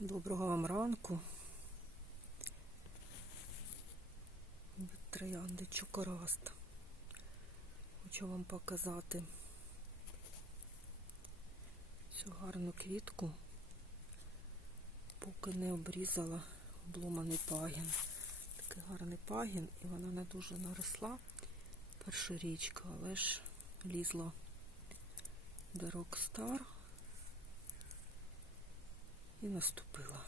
Доброго вам ранку. Троянди чокораст. Хочу вам показати цю гарну квітку, поки не обрізала обломаний пагін. Такий гарний пагін, і вона не дуже наросла першорічка, але ж лізла до Rockstar наступила.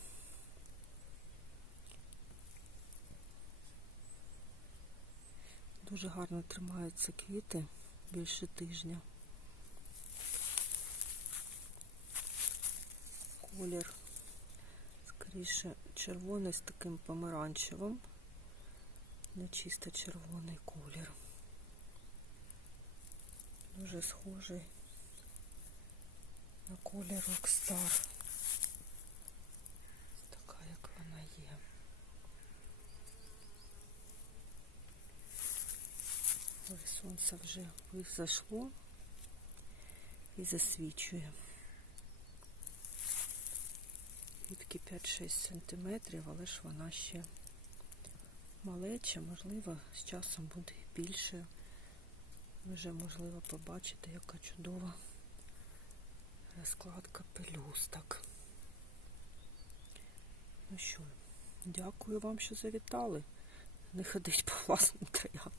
Дуже гарно тримаються квіти більше тижня. Колір скоріше червоний з таким помаранчевим, не чисто червоний колір. Дуже схожий на колір Rockstar. Така, як вона є. Але сонце вже зайшло і засвічує. Відки 5-6 сантиметрів, але ж вона ще малеча, можливо, з часом буде більше. Вже можливо побачити, яка чудова розкладка пелюсток. Ну що, дякую вам, що завітали. Не ходить по власному троянду.